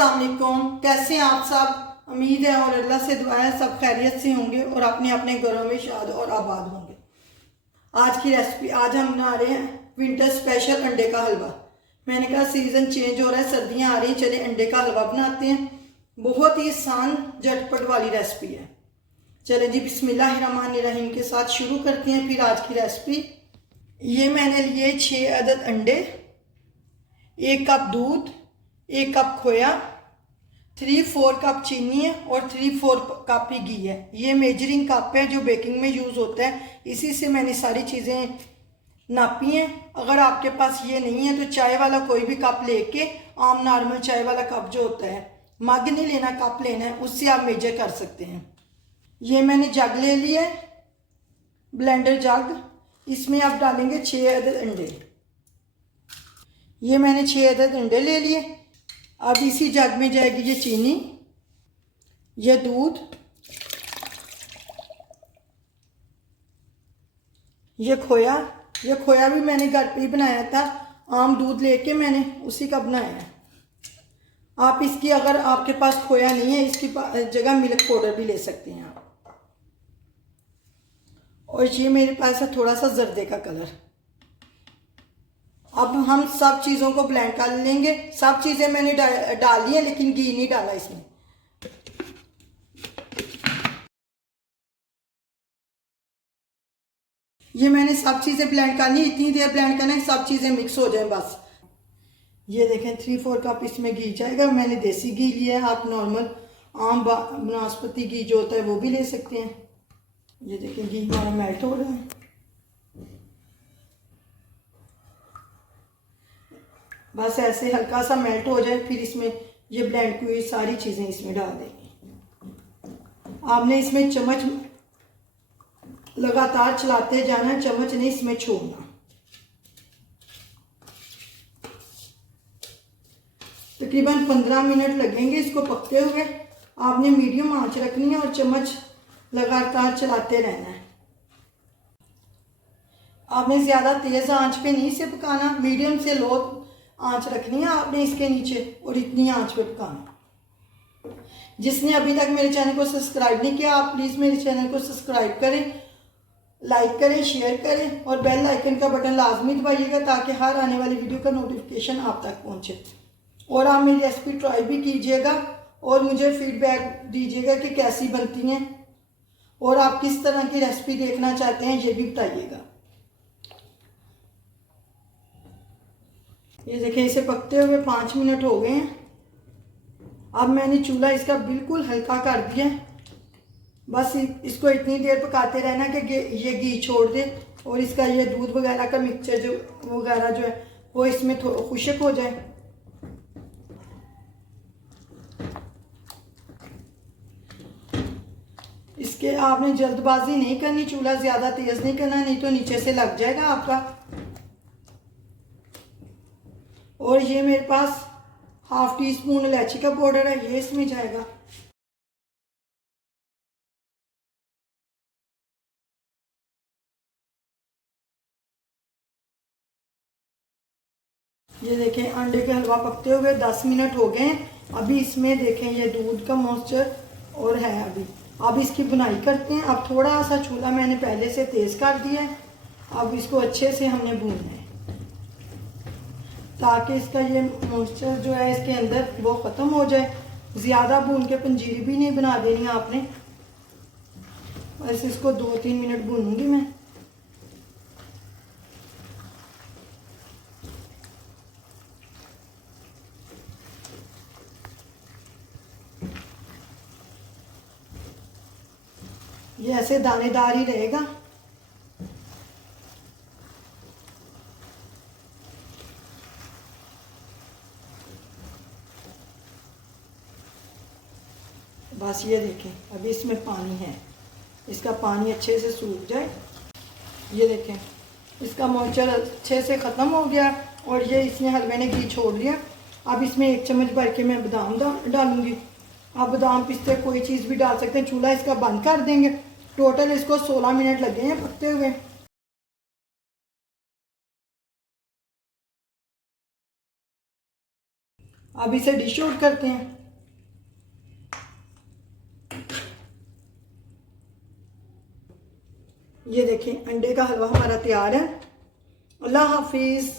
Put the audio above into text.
अस्सलाम वालेकुम। कैसे हैं आप सब। उम्मीद है और अल्लाह से दुआ है सब खैरियत से होंगे और अपने अपने घरों में शाद और आबाद होंगे। आज की रेसिपी, आज हम बना रहे हैं विंटर स्पेशल अंडे का हलवा। मैंने कहा सीज़न चेंज हो रहा है, सर्दियां आ रही, चले अंडे का हलवा बनाते हैं। बहुत ही आसान झटपट वाली रेसिपी है। चले जी बिस्मिल्लाहिर्रहमानिर्रहीम के साथ शुरू करते हैं फिर आज की रेसिपी। ये मैंने लिए 6 अदद अंडे, 1 कप दूध, 1 कप खोया, 3/4 कप चीनी है और 3/4 कप ही घी है। ये मेजरिंग कप है जो बेकिंग में यूज़ होता है, इसी से मैंने सारी चीज़ें नापी हैं। अगर आपके पास ये नहीं है तो चाय वाला कोई भी कप लेके, आम नॉर्मल चाय वाला कप जो होता है, मग नहीं लेना, कप लेना है, उससे आप मेजर कर सकते हैं। ये मैंने जग ले लिया है, ब्लेंडर जग। इसमें आप डालेंगे 6 अदद अंडे। ये मैंने 6 अदद अंडे ले लिए। अब इसी जग में जाएगी ये चीनी, ये दूध, ये खोया। ये खोया भी मैंने घर पे ही बनाया था, आम दूध लेके मैंने उसी का बनाया है। आप इसकी, अगर आपके पास खोया नहीं है, इसकी जगह मिल्क पाउडर भी ले सकते हैं आप। और ये मेरे पास है थोड़ा सा जर्दे का कलर। अब हम सब चीज़ों को ब्लेंड कर लेंगे। सब चीज़ें मैंने डाली है लेकिन घी नहीं डाला इसमें। ये मैंने सब चीज़ें ब्लेंड करनी, इतनी देर ब्लेंड करना है सब चीज़ें मिक्स हो जाएं बस। ये देखें 3/4 कप इसमें घी जाएगा। मैंने देसी घी लिया है, आप नॉर्मल आम वनस्पति घी जो होता है वो भी ले सकते हैं। ये देखें घी हमारा मेल्ट हो रहा है। बस ऐसे हल्का सा मेल्ट हो जाए, फिर इसमें ये ब्लेंड की हुई सारी चीज़ें इसमें डाल देंगे। आपने इसमें चम्मच लगातार चलाते जाना, चम्मच नहीं इसमें छोड़ना। तकरीबन 15 मिनट लगेंगे इसको पकते हुए। आपने मीडियम आंच रखनी है और चम्मच लगातार चलाते रहना है। आपने ज़्यादा तेज़ आंच पे नहीं इसे पकाना, मीडियम से लो आंच रखनी है आपने इसके नीचे, और इतनी आंच पे पकाना। जिसने अभी तक मेरे चैनल को सब्सक्राइब नहीं किया, आप प्लीज़ मेरे चैनल को सब्सक्राइब करें, लाइक करें, शेयर करें और बेल आइकन का बटन लाजमी दबाइएगा ताकि हर आने वाली वीडियो का नोटिफिकेशन आप तक पहुंचे। और आप मेरी रेसिपी ट्राई भी कीजिएगा और मुझे फीडबैक दीजिएगा कि कैसी बनती हैं और आप किस तरह की रेसिपी देखना चाहते हैं ये भी बताइएगा। ये देखिए इसे पकते हुए 5 मिनट हो गए हैं। अब मैंने चूल्हा इसका बिल्कुल हल्का कर दिया है। बस इसको इतनी देर पकाते रहना कि ये घी छोड़ दे और इसका ये दूध वगैरह का मिक्सचर जो वगैरह जो है वो इसमें खुश्क हो जाए। इसके आपने जल्दबाजी नहीं करनी, चूल्हा ज़्यादा तेज़ नहीं करना, नहीं तो नीचे से लग जाएगा आपका। और ये मेरे पास 1/2 टीस्पून इलायची का पाउडर है, ये इसमें जाएगा। ये देखें अंडे के हलवा पकते हुए 10 मिनट हो गए हैं। अभी इसमें देखें ये दूध का मॉइस्चर और है अभी। अब इसकी बुनाई करते हैं। अब थोड़ा सा चूल्हा मैंने पहले से तेज़ कर दिया है। अब इसको अच्छे से हमने भूनना है ताकि इसका ये मॉइस्चर जो है इसके अंदर वो ख़त्म हो जाए। ज़्यादा भून के पंजीरी भी नहीं बना देनी आपने। बस इसको 2-3 मिनट भूनूंगी मैं। ये ऐसे दानेदार ही रहेगा। बस ये देखें अभी इसमें पानी है, इसका पानी अच्छे से सूख जाए। ये देखें इसका मॉइस्चर अच्छे से ख़त्म हो गया और ये इसमें हलवे ने घी छोड़ दिया। अब इसमें 1 चम्मच भर के मैं बादाम डालूंगी। आप बादाम पिस्ते कोई चीज़ भी डाल सकते हैं। चूल्हा इसका बंद कर देंगे। टोटल इसको 16 मिनट लगे हैं पकते हुए। अब इसे डिश आउट करते हैं। ये देखें अंडे का हलवा हमारा तैयार है। अल्लाह हाफिज़।